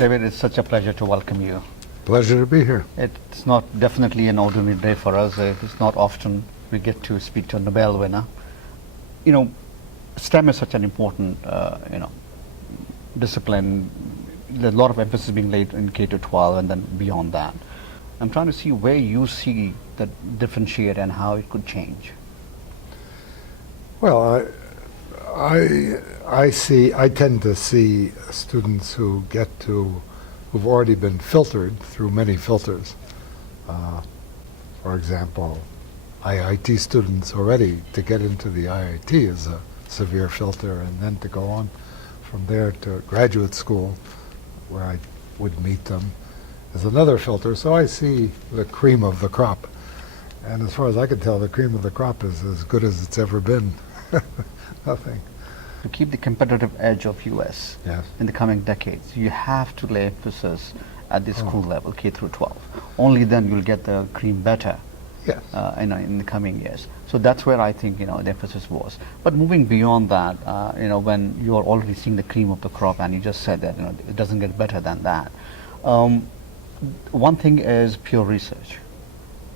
David, it's such a pleasure to welcome you. Pleasure to be here. It's not definitely an ordinary day for us. It's not often we get to speak to a Nobel winner. You know, STEM is such an important, discipline. There's a lot of emphasis being laid in K to 12 and then beyond that. I'm trying to see where you see the differentiate and how it could change. Well, I tend to see students who've already been filtered through many filters. For example, IIT students already, to get into the IIT is a severe filter, and then to go on from there to graduate school, where I would meet them, is another filter. So I see the cream of the crop. And as far as I can tell, the cream of the crop is as good as it's ever been. Nothing. To keep the competitive edge of US Yes. in the coming decades, you have to lay emphasis at the school level, K through 12. Only then you'll get the cream better. Yes. In the coming years. So that's where I think the emphasis was. But moving beyond that, when you're already seeing the cream of the crop, and you just said that it doesn't get better than that. One thing is pure research.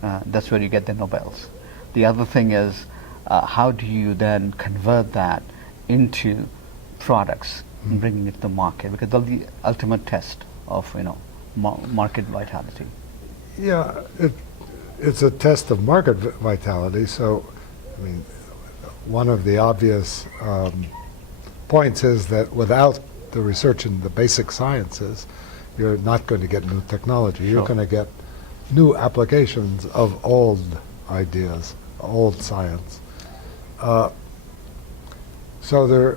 That's where you get the Nobels. The other thing is how do you then convert that into products and bringing it to the market? Because that's the ultimate test of market vitality. Yeah. It's a test of market vitality. So, I mean, one of the obvious points is that without the research in the basic sciences, you're not going to get new technology. Sure. You're going to get new applications of old ideas, old science. So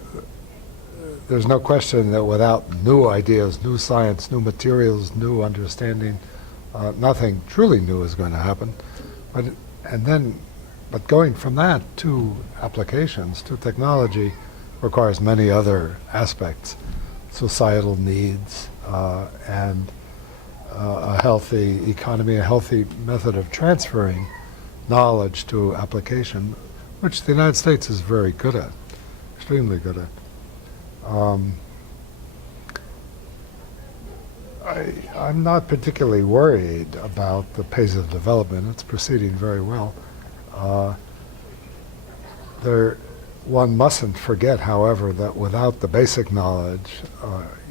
there's no question that without new ideas, new science, new materials, new understanding, nothing truly new is going to happen. But going from that to applications, to technology, requires many other aspects, societal needs, and a healthy economy, a healthy method of transferring knowledge to application, which the United States is very good at, extremely good at. I'm not particularly worried about the pace of development. It's proceeding very well. One mustn't forget, however, that without the basic knowledge,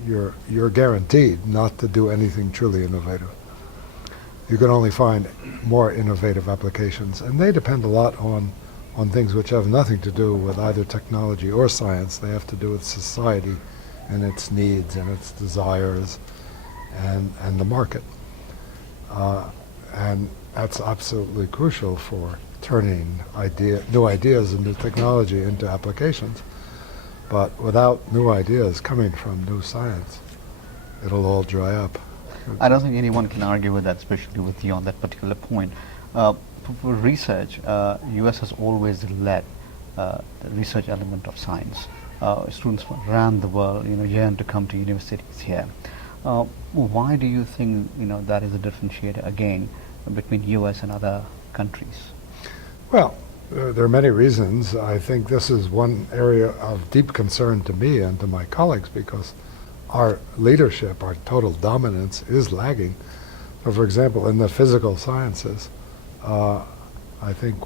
you're guaranteed not to do anything truly innovative. You can only find more innovative applications, and they depend a lot on things which have nothing to do with either technology or science. They have to do with society and its needs and its desires and the market. And that's absolutely crucial for turning new ideas and new technology into applications. But without new ideas coming from new science, it'll all dry up. I don't think anyone can argue with that, especially with you on that particular point. For research, US has always led the research element of science. Students from around the world, yearn to come to universities here. Why do you think that is a differentiator again between US and other countries? Well, there are many reasons. I think this is one area of deep concern to me and to my colleagues, because our leadership, our total dominance, is lagging. So, for example, in the physical sciences, I think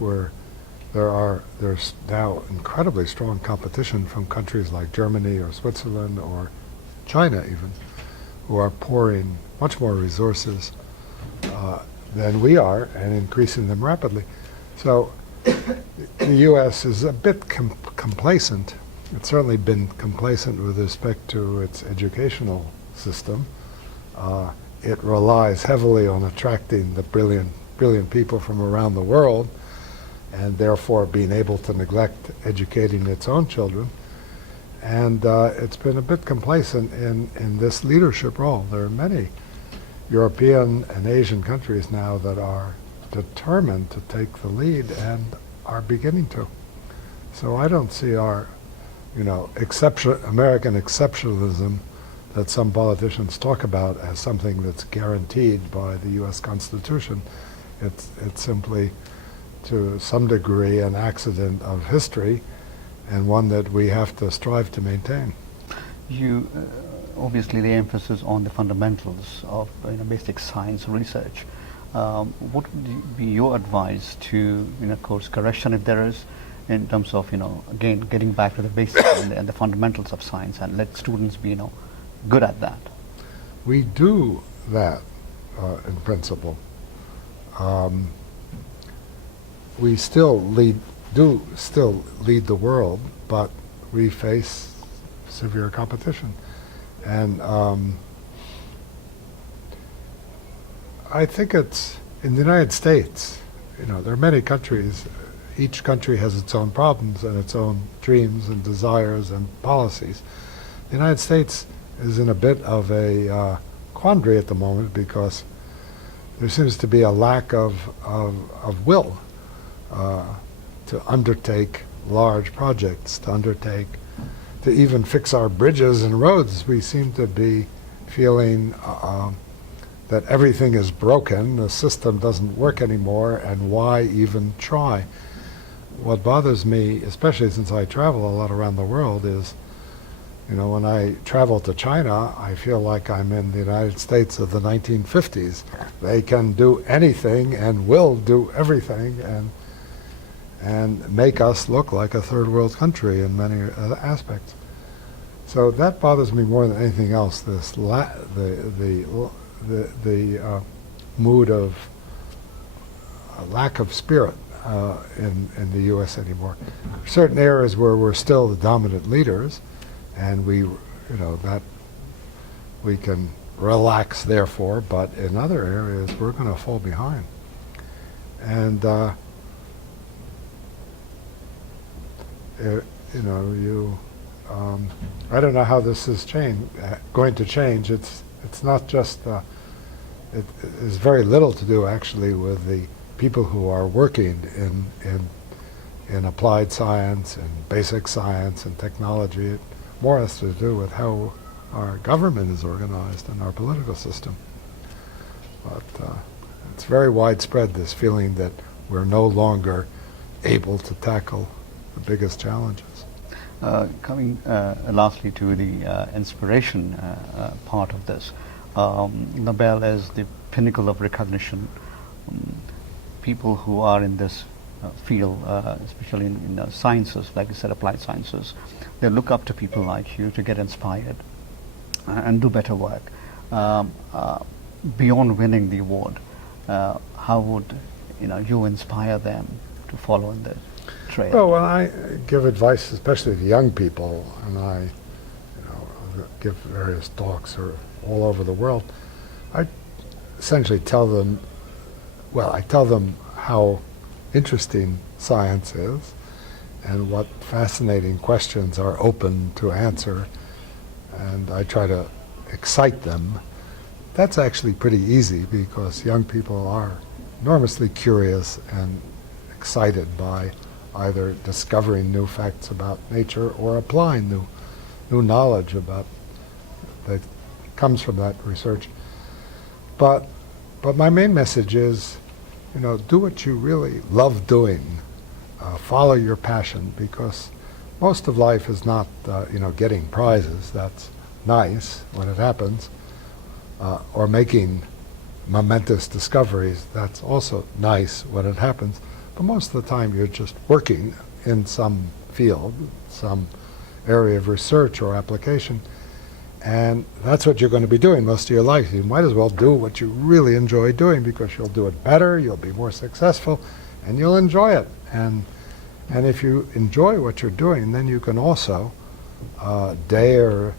there's now incredibly strong competition from countries like Germany or Switzerland or China even, who are pouring much more resources than we are and increasing them rapidly. So the U.S. is a bit complacent. It's certainly been complacent with respect to its educational system. It relies heavily on attracting the brilliant people from around the world, and therefore being able to neglect educating its own children. And it's been a bit complacent in this leadership role. There are many European and Asian countries now that are determined to take the lead and are beginning to. So I don't see our, American exceptionalism that some politicians talk about as something that's guaranteed by the U.S. Constitution. It's simply, to some degree, an accident of history, and one that we have to strive to maintain. You obviously the emphasis on the fundamentals of basic science research. What would be your advice to course correction if there is, in terms of again getting back to the basics and the fundamentals of science, and let students be good at that? We do that in principle. We still lead the world, but we face severe competition. And I think it's in the United States, there are many countries, each country has its own problems and its own dreams and desires and policies. The United States is in a bit of a quandary at the moment because there seems to be a lack of will to undertake large projects, to even fix our bridges and roads. We seem to be feeling that everything is broken, the system doesn't work anymore, and why even try? What bothers me, especially since I travel a lot around the world, is when I travel to China, I feel like I'm in the United States of the 1950s. They can do anything and will do everything and make us look like a third world country in many aspects. So that bothers me more than anything else, this the mood of lack of spirit in the U.S. anymore. Certain areas where we're still the dominant leaders, and that we can relax therefore, but in other areas we're going to fall behind. And I don't know how this is going to change. It's not just it is very little to do actually with the people who are working in applied science and basic science and technology. It more has to do with how our government is organized and our political system. But it's very widespread, this feeling that we're no longer able to tackle the biggest challenges. Coming lastly to the inspiration part of this, Nobel is the pinnacle of recognition. People who are in this field, especially in sciences, like you said, applied sciences, they look up to people like you to get inspired and do better work. Beyond winning the award, how would you inspire them to follow in the trail? Well, when I give advice, especially to young people, and I give various talks all over the world, I essentially tell them how interesting science is and what fascinating questions are open to answer, and I try to excite them. That's actually pretty easy because young people are enormously curious and excited by either discovering new facts about nature or applying new knowledge about that comes from that research. But my main message is, do what you really love doing. Follow your passion, because most of life is not, getting prizes. That's nice when it happens, or making momentous discoveries. That's also nice when it happens. But most of the time, you're just working in some field, some area of research or application, and that's what you're going to be doing most of your life. You might as well do what you really enjoy doing, because you'll do it better, you'll be more successful, and you'll enjoy it. And if you enjoy what you're doing, then you can also dare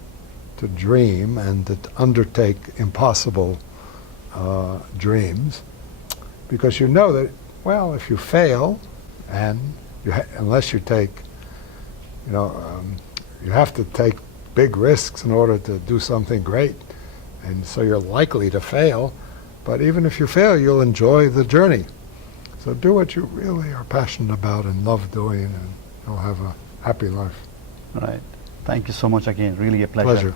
to dream and to undertake impossible dreams, because you know that, well, if you fail, and unless you take, you have to take big risks in order to do something great, and so you're likely to fail, but even if you fail, you'll enjoy the journey. So do what you really are passionate about and love doing, and you'll have a happy life. Right. Thank you so much again. Really a pleasure. Pleasure.